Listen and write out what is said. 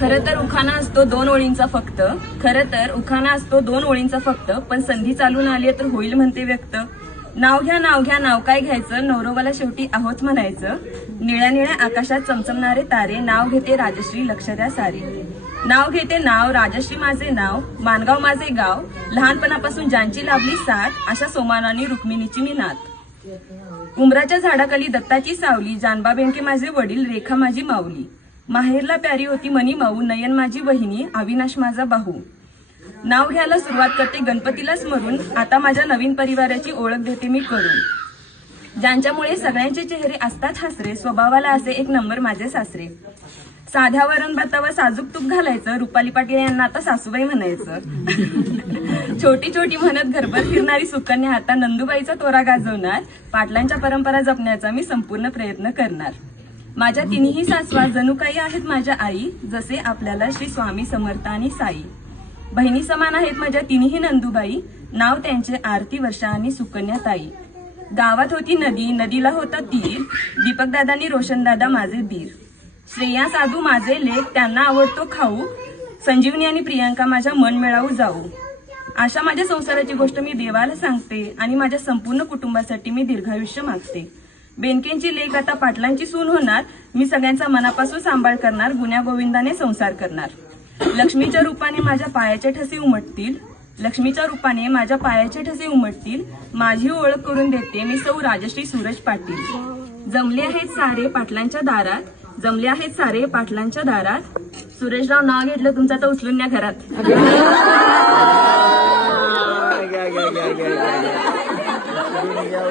खरं तर उखाणा असतो दोन ओळींचा फक्त. खरं तर उखाणा असतो दोन ओळींचा फक्त पण संधी चालून आली तर होईल म्हणते व्यक्त. नाव घ्या नाव घ्या नाव काय घ्यायचं? नवरोबाला शेवटी आहोत म्हणायचं. निळ्या निळ्या आकाशात चमचमणारे तारे नाव घेते राजश्री लक्ष द्या सारे. नाव घेते नाव राजश्री माझे नाव मानगाव माझे गाव लहानपणापासून ज्यांची लाभली साथ अशा सोमानानी रुक्मिणीची मी नात. उमराच्या झाडाखाली दत्ताची सावली जानबा बेंके माझे वडील रेखा माझी माऊली. माहेरला प्यारी होती मनी माऊ नयन माझी बहिणी अविनाश माझा भाऊ. नाव घ्यायला सुरुवात करते गणपतीला स्मरून आता माझ्या नवीन परिवाराची ओळख देते मी करून. ज्यांच्यामुळे सगळ्यांचे चेहरे असतात हसरे स्वभावाला असे एक नंबर माझे सासरे. साध्या वरण भातावर साजूक तूप घालायचं रुपाली पाटील यांना आता सासूबाई म्हणायचं. छोटी छोटी म्हणत घरभर फिरणारी सुकन्या आता नंदुबाईचा तोरा गाजवणार पाटलांच्या परंपरा जपण्याचा मी संपूर्ण प्रयत्न करणार. माझ्या तिन्ही सासवा जणू काही आहेत माझ्या आई जसे आपल्याला श्री स्वामी समर्थ आणि साई. बहिणी समान आहेत माझ्या तिन्ही नंदुबाई नाव त्यांचे आरती वर्षा आणि सुकन्या ताई. गावात होती नदी नदीला होता तीर. दीपकदादांनी रोशनदादा माझे दीर श्रेया साधू माझे लेख त्यांना आवडतो खाऊ. संजीवनी आणि प्रियांका माझ्या मन मिळावू जाऊ. अशा माझ्या संसाराची गोष्ट मी देवाला सांगते आणि माझ्या संपूर्ण कुटुंबासाठी मी दीर्घायुष्य मागते. बेनकेंची लेख आता पाटलांची सून होणार. मी सगळ्यांचा मनापासून सांभाळ करणार गुन्ह्या गोविंदाने संसार करणार. लक्ष्मीच्या रूपाने माझ्या पायाचे ठसे उमटतील. लक्ष्मीच्या रूपाने माझ्या पायाचे ठसे उमटतील. माझी ओळख करून देते मी सौ राजश्री सूरज पाटील. जमले आहेत सारे पाटलांच्या दारात. जमले आहेत सारे पाटलांच्या दारात. सुरेशराव नाव घेतलं तुमचं तर उचलून या घरात. घ्या, घ्या,